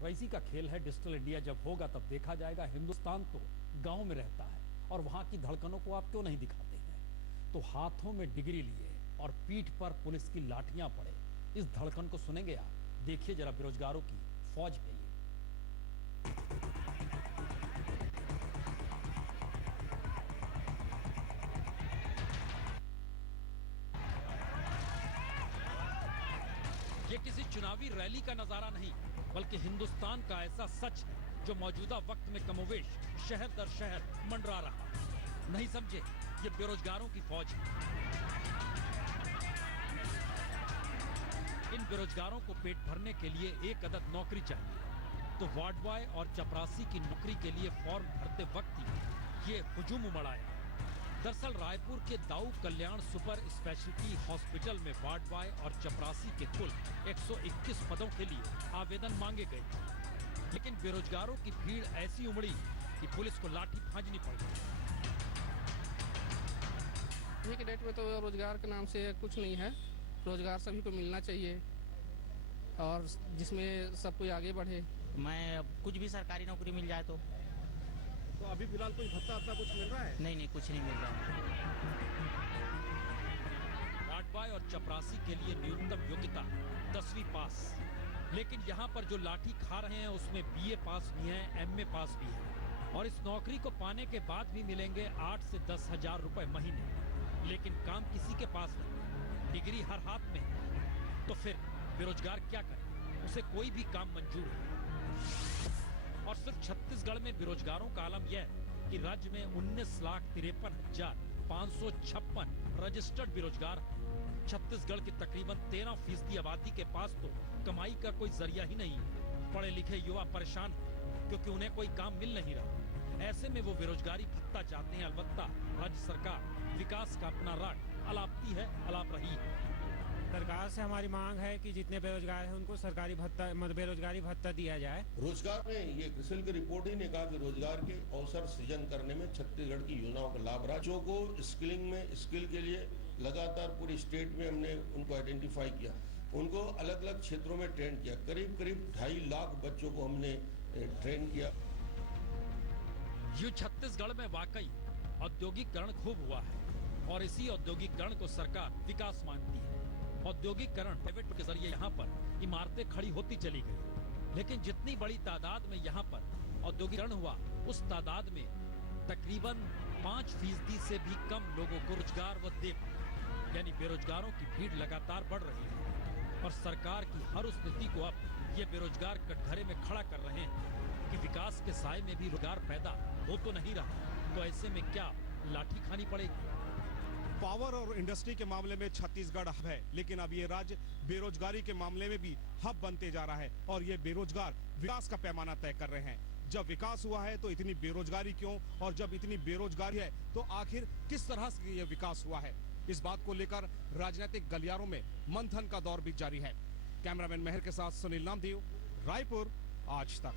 रईसी का खेल है। डिजिटल इंडिया जब होगा तब देखा जाएगा। हिंदुस्तान तो गांव में रहता है और वहां की धड़कनों को आप क्यों नहीं दिखाते हैं? तो हाथों में डिग्री लिए और पीठ पर पुलिस की लाठियां पड़े, इस धड़कन को सुनेंगे आप? देखिए जरा, बेरोजगारों की फौज है ये। ये किसी चुनावी रैली का नजारा नहीं, बल्कि हिंदुस्तान का ऐसा सच है जो मौजूदा वक्त में कमोवेश शहर दर शहर मंडरा रहा। नहीं समझे? ये बेरोजगारों की फौज है। इन बेरोजगारों को पेट भरने के लिए एक अदद नौकरी चाहिए, तो वार्ड बॉय और चपरासी की नौकरी के लिए फॉर्म भरते वक्त ही ये हुजूम उमड़ आया। दरअसल रायपुर के Dau Kalyan super speciality hospital में वार्ड बॉय और चपरासी के कुल 121 पदों के लिए आवेदन मांगे गए, लेकिन बेरोजगारों की भीड़ ऐसी उमड़ी कि पुलिस को लाठी भांजनी पड़ी। अभी के डेट में तो रोजगार के नाम से कुछ नहीं है। रोजगार सभी को मिलना चाहिए और जिसमें सब कोई आगे बढ़े। मैं कुछ भी सरकारी नौकरी मिल जाए तो अभी फिलहाल कोई भत्ता कुछ मिल रहा है? नहीं, कुछ नहीं मिल रहा। वार्ड बॉय और चपरासी के लिए न्यूनतम योग्यता 10वीं पास, लेकिन यहाँ पर जो लाठी खा रहे हैं उसमें BA पास भी है, MA पास भी है, और इस नौकरी को पाने के बाद भी मिलेंगे 8 से 10 हजार रुपए महीने। लेकिन काम किसी के पास नहीं, डिग्री हर हाथ में है, तो फिर बेरोजगार क्या करे? उसे कोई भी काम मंजूर है। और सिर्फ छत्तीसगढ़ में बेरोजगारों का आलम यह है कि राज्य में 19,53,556 रजिस्टर्ड बेरोजगार हैं। छत्तीसगढ़ की तकरीबन 13% आबादी के पास तो कमाई का कोई जरिया ही नहीं है। पढ़े लिखे युवा परेशान हैं क्योंकि उन्हें कोई काम मिल नहीं रहा। ऐसे में वो बेरोजगारी भत्ता चाहते हैं। अलबत्ता राज्य सरकार विकास का अपना राग अलापती है, अलाप रही है। सरकार से हमारी मांग है कि जितने बेरोजगार हैं उनको सरकारी भत्ता, बेरोजगारी भत्ता दिया जाए। रोजगार में ये क्रिसिल की रिपोर्ट ही ने कहा कि रोजगार के अवसर सृजन करने में छत्तीसगढ़ की योजनाओं का लाभ रहा। बच्चों को स्किलिंग में स्किल के लिए लगातार पूरी स्टेट में हमने उनको आइडेंटिफाई किया, उनको अलग अलग क्षेत्रों में ट्रेन किया। करीब 2.5 लाख बच्चों को हमने ट्रेन किया। यूं छत्तीसगढ़ में वाकई औद्योगिकरण खूब हुआ है और इसी औद्योगिकरण को सरकार विकास मानती है। औद्योगिकरण प्राइवेट के जरिए यहाँ पर इमारतें खड़ी होती चली गई, लेकिन जितनी बड़ी तादाद में यहाँ पर औद्योगिकरण हुआ, उस तादाद में तकरीबन 5% से भी कम लोगों को रोजगार व दे पाए। यानी बेरोजगारों की भीड़ लगातार बढ़ रही है और सरकार की हर उस नीति को अब ये बेरोजगार कटघरे में खड़ा कर रहे हैं कि विकास के साए में भी रोजगार पैदा हो तो नहीं रहा, तो ऐसे में क्या लाठी खानी पड़ेगी? पावर और इंडस्ट्री के मामले में छत्तीसगढ़ हब है, लेकिन अब ये राज्य बेरोजगारी के मामले में भी हब बनते जा रहा है और ये बेरोजगार विकास का पैमाना तय कर रहे हैं। जब विकास हुआ है तो इतनी बेरोजगारी क्यों, और जब इतनी बेरोजगारी है तो आखिर किस तरह से ये विकास हुआ है? इस बात को लेकर राजनीतिक गलियारों में मंथन का दौर भी जारी है। कैमरामैन मेहर के साथ सुनील नामदेव, रायपुर, आज तक।